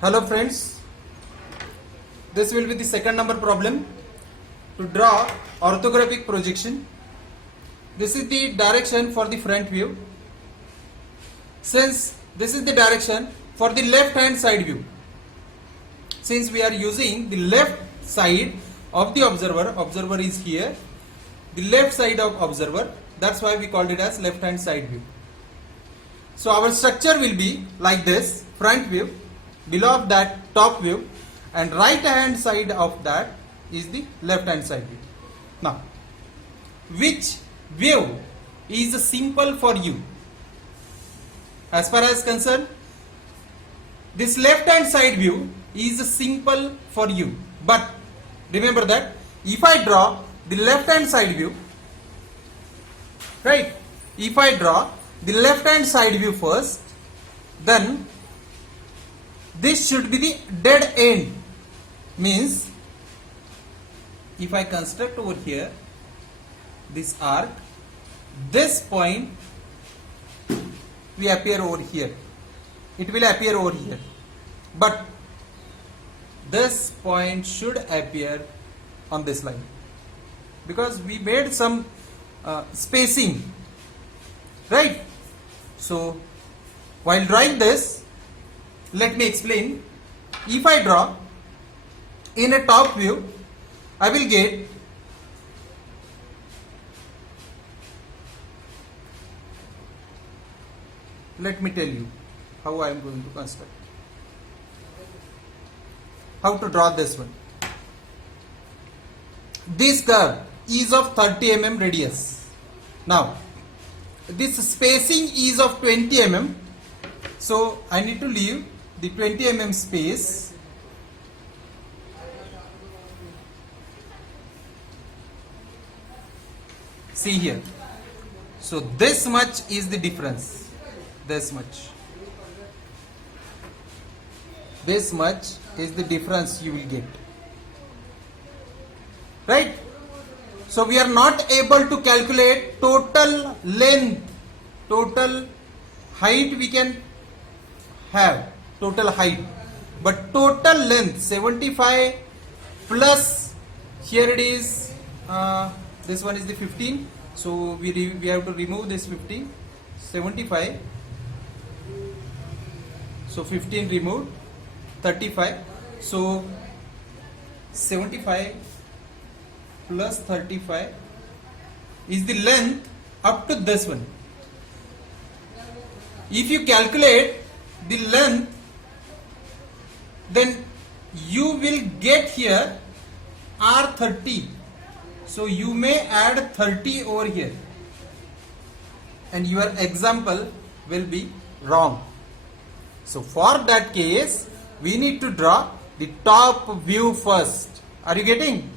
Hello friends, this will be the second number problem to draw orthographic projection. This is the direction for the front view. Since this is the direction for the left hand side view, since we are using the left side of the observer is here, the left side of observer, that's why we called it as left hand side view. So our structure will be like this: front view, below of that top view, and right hand side of that is the left hand side view. Now, which view is simple for you? As far as concerned, this left hand side view is simple for you. But remember that if I draw the left hand side view, right? If I draw the left hand side view first, then this should be the dead end. Means if I construct over here this arc, this point will appear over here. It will appear over here. But this point should appear on this line, because we made some spacing, right? So while drawing this, let me explain. If I draw in a top view, I will get let me tell you how I am going to construct, how to draw this one. This curve is of 30 mm radius. Now this spacing is of 20 mm, so I need to leave the 20 mm space. See here. So this much is the difference. This much. This much is the difference you will get. Right? So we are not able to calculate total length, total height we can have, total height. But total length 75 plus, here it is, this one is the 15. So we have to remove this 15, 75. So 15 removed, 35. So 75 plus 35 is the length up to this one. If you calculate the length, then you will get here R30. So you may add 30 over here, and your example will be wrong. So for that case, we need to draw the top view first. Are you getting?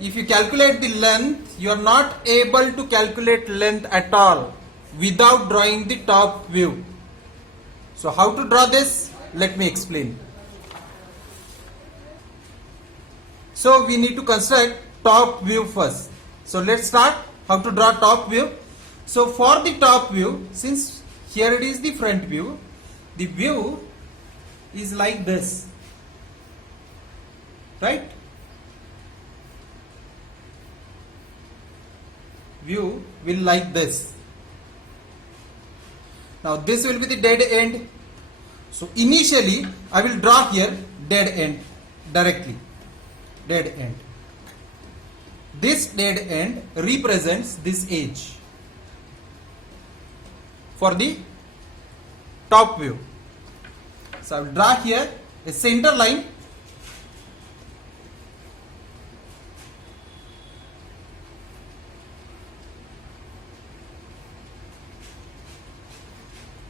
If you calculate the length, you are not able to calculate length at all without drawing the top view. So how to draw this? Let me explain. So we need to construct top view first. So let's start how to draw top view. So for the top view, since here it is the front view, the view is like this, right? View will like this. Now this will be the dead end. So initially I will draw here dead end directly. Dead end. This dead end represents this edge for the top view. So I will draw here a center line.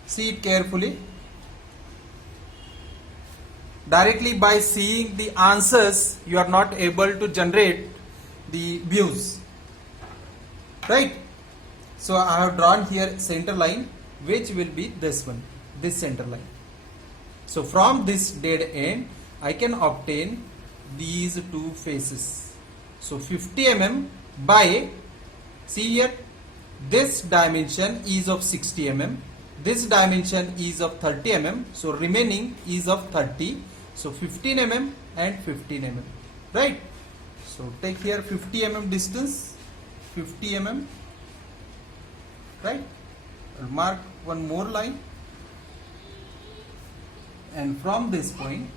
See it carefully. Directly by seeing the answers, you are not able to generate the views, right? So I have drawn here center line, which will be this one, this center line. So from this dead end, I can obtain these two faces. So 50 mm by, see here, this dimension is of 60 mm, this dimension is of 30 mm, so remaining is of 30, so 15 mm and 15 mm, right? So take here 50 mm distance, 50 mm, right? I'll mark one more line, and from this point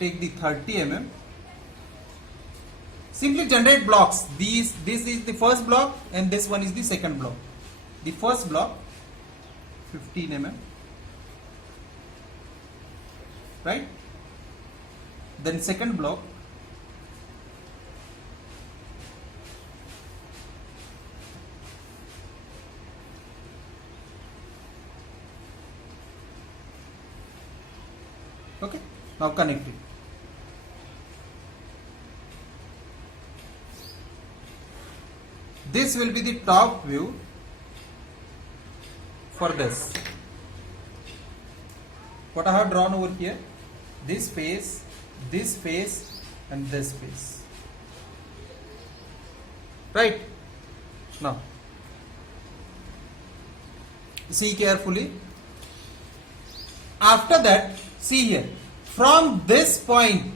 take the 30 mm. Simply generate blocks. This is the first block and this one is the second block. The first block 15 mm, right? Then second block okay. Now connect it. This will be the top view for this. What I have drawn over here, this face, and this face. Right? Now, see carefully. After that, see here, from this point,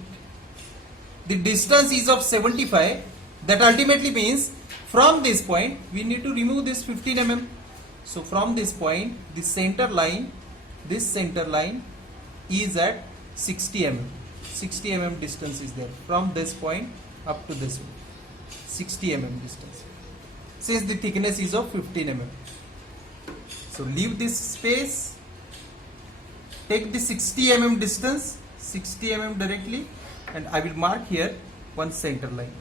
the distance is of 75. That ultimately means from this point, we need to remove this 15 mm. So from this point, this center line is at 60 mm. 60 mm distance is there from this point up to this one. 60 mm distance. Since the thickness is of 15 mm. So leave this space. Take the 60 mm distance, 60 mm directly, and I will mark here one center line.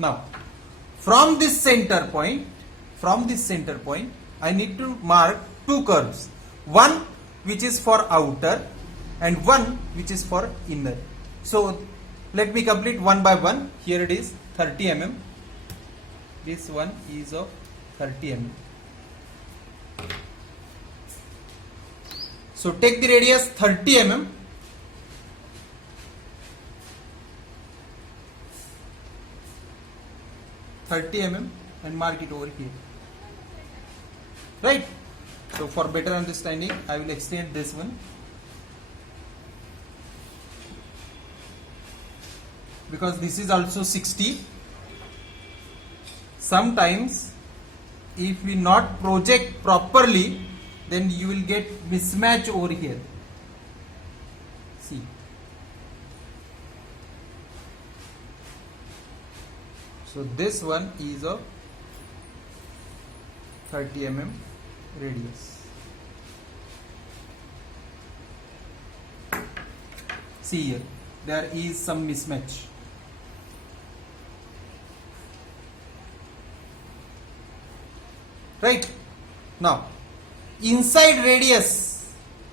Now, from this center point, I need to mark two curves. One which is for outer and one which is for inner. So, let me complete one by one. Here it is 30 mm. This one is of 30 mm. So, take the radius 30 mm. And mark it over here, right? So for better understanding, I will extend this one, because this is also 60. Sometimes if we not project properly, then you will get mismatch over here. See, so this one is of 30 mm radius. See here, there is some mismatch. Right? Now, inside radius,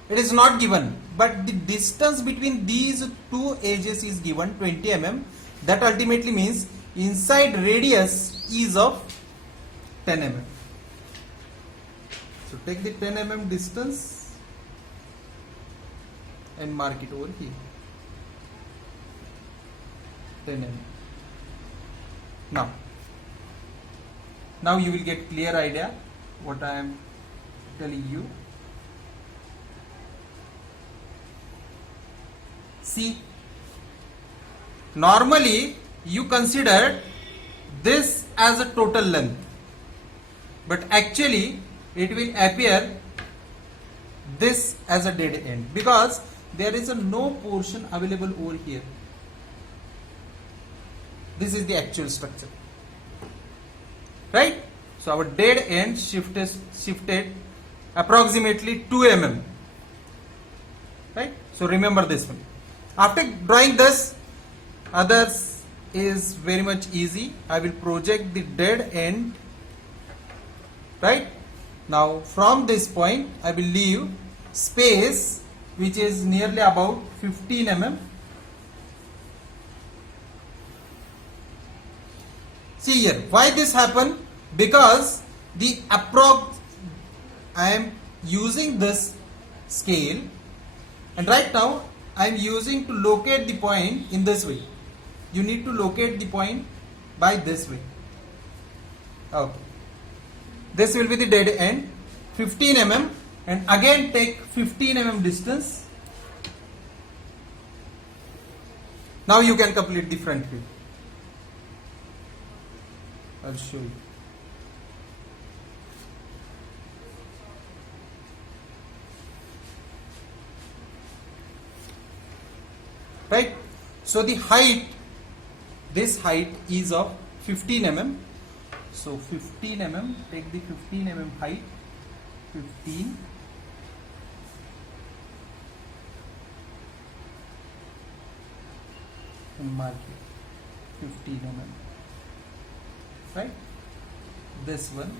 it is not given, but the distance between these two edges is given 20 mm. That ultimately means inside radius is of 10 mm. So take the 10 mm distance and mark it over here. 10 mm. Now you will get clear idea what I am telling you. See, normally you consider this as a total length, but actually it will appear this as a dead end because there is a no portion available over here. This is the actual structure, right? So our dead end shifted approximately 2 mm, right? So remember this one. After drawing this, others is very much easy. I will project the dead end, right? Now from this point I will leave space which is nearly about 15 mm. See here, why this happened? Because the I am using this scale, and right now I am using to locate the point in this way. You need to locate the point by this way. Okay. This will be the dead end, 15 mm, and again take 15 mm distance. Now you can complete the front view. I'll show you. Right? So the height, this height is of 15 mm. So 15 mm, take the 15 mm height, 15, and mark it, 15 mm. Right? This one.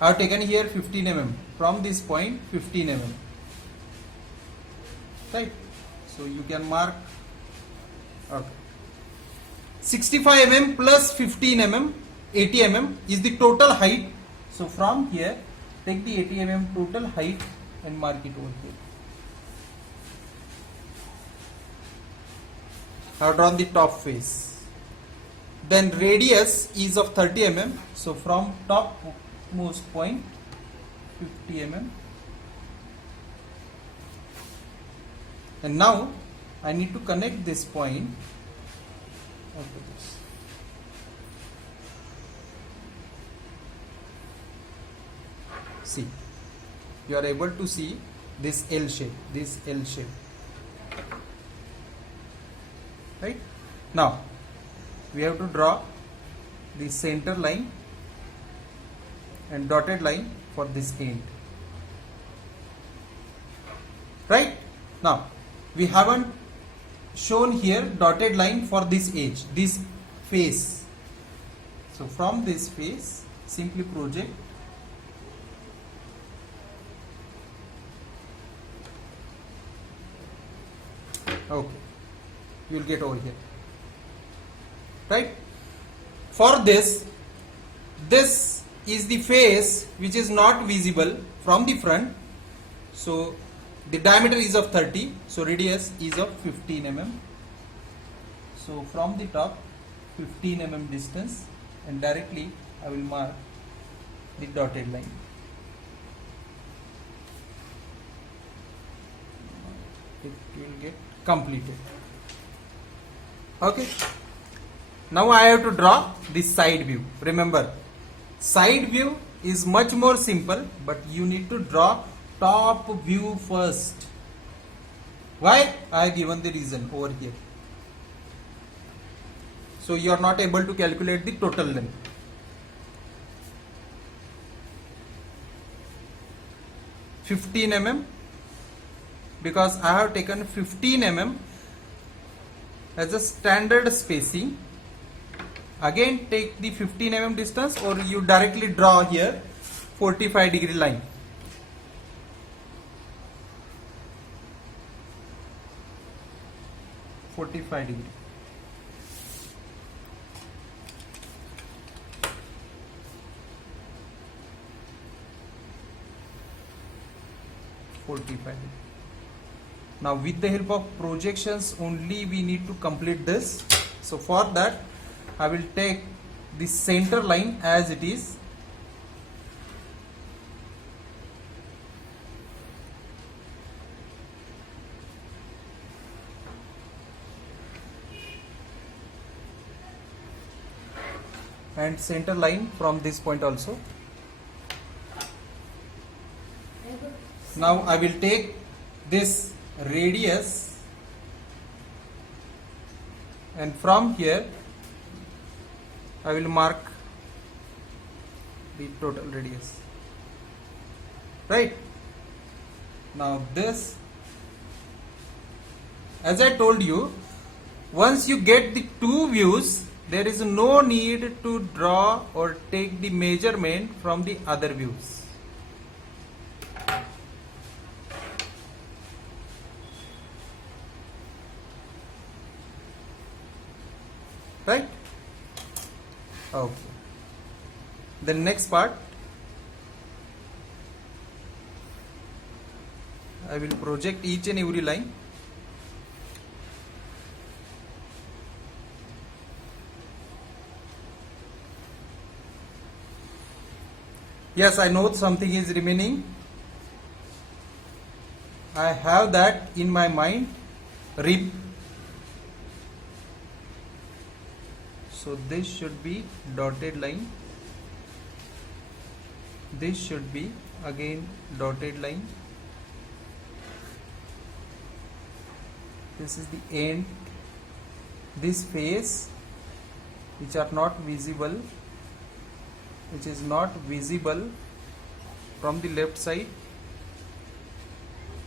I have taken here 15 mm. From this point, 15 mm. Right? So you can mark. Okay. 65 mm plus 15 mm, 80 mm is the total height. So from here, take the 80 mm total height and mark it over here. I have drawn the top face. Then radius is of 30 mm. So from topmost point, 50 mm. And now I need to connect this point after this. See, you are able to see this L shape, right? Now we have to draw the center line and dotted line for this end, right? Now we haven't shown here dotted line for this edge, this face. So from this face, simply project okay, you will get over here, right? For this is the face which is not visible from the front. So the diameter is of 30, so radius is of 15 mm. So from the top, 15 mm distance, and directly I will mark the dotted line. It will get completed. Okay. Now I have to draw the side view. Remember, side view is much more simple, but you need to draw top view first. Why? I have given the reason over here. So you are not able to calculate the total length. (15 mm) because I have taken 15 mm as a standard spacing. Again take the 15 mm distance, or you directly draw here 45-degree line. (45 degree). Now with the help of projections only we need to complete this. So for that I will take the center line as it is. And center line from this point also. Now I will take this radius, and from here I will mark the total radius. Right? Now this, as I told you, once you get the two views, there is no need to draw or take the measurement from the other views. Right? Okay. The next part, I will project each and every line. Yes, I know something is remaining. I have that in my mind. Rib. So this should be dotted line. This should be again dotted line. This is the end. This face, which are not visible, which is not visible from the left side.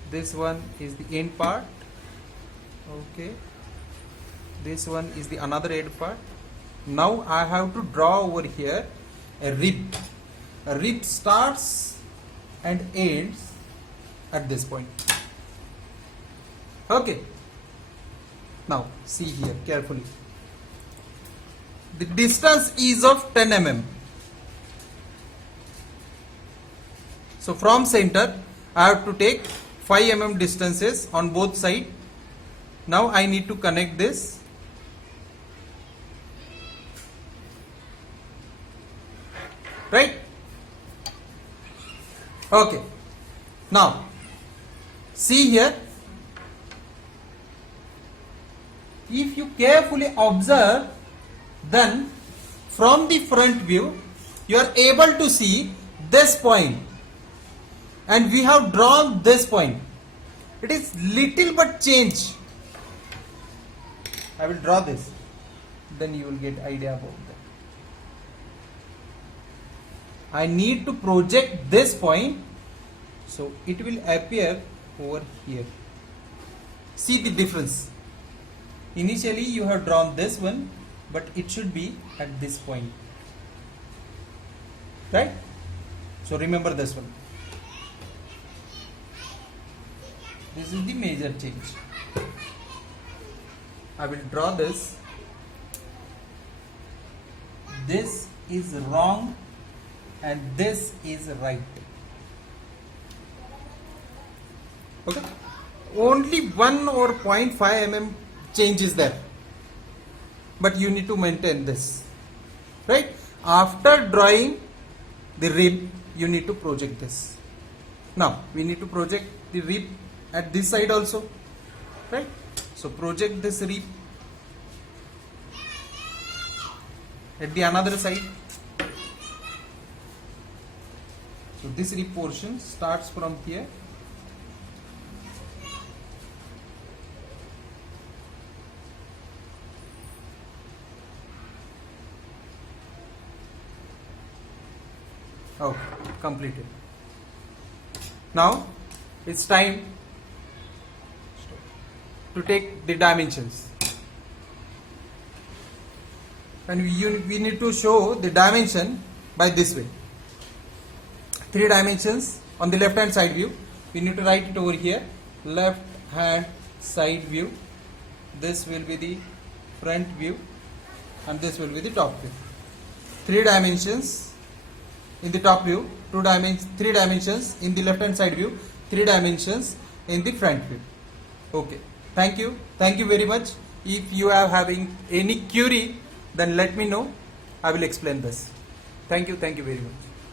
This one is the end part. Okay. This one is the another end part. Now I have to draw over here a rib. A rib starts and ends at this point. Okay. Now see here carefully. The distance is of 10 mm. So from center I have to take 5 mm distances on both sides. Now I need to connect this. Right? Okay. Now see here. If you carefully observe, then from the front view you are able to see this point, and we have drawn this point. It is little but change. I will draw this, then you will get idea about that. I need to project this point, so it will appear over here. See the difference. Initially you have drawn this one, but it should be at this point, right? So remember this one. This is the major change. I will draw this. This is wrong and this is right. Okay? Only 1 or 0.5 mm change is there, but you need to maintain this, right? After drawing the rib, you need to project this. Now we need to project the rib at this side also, right? So project this rib at the another side. So this rib portion starts from here. Okay, completed. Now it's time to take the dimensions, and we need to show the dimension by this way. 3 dimensions on the left hand side view. We need to write it over here. Left hand side view. This will be the front view, and this will be the top view. 3 dimensions in the top view, 3 dimensions in the left hand side view, 3 dimensions in the front view. Okay, thank you very much. If you are having any query, then let me know. I will explain this. Thank you very much.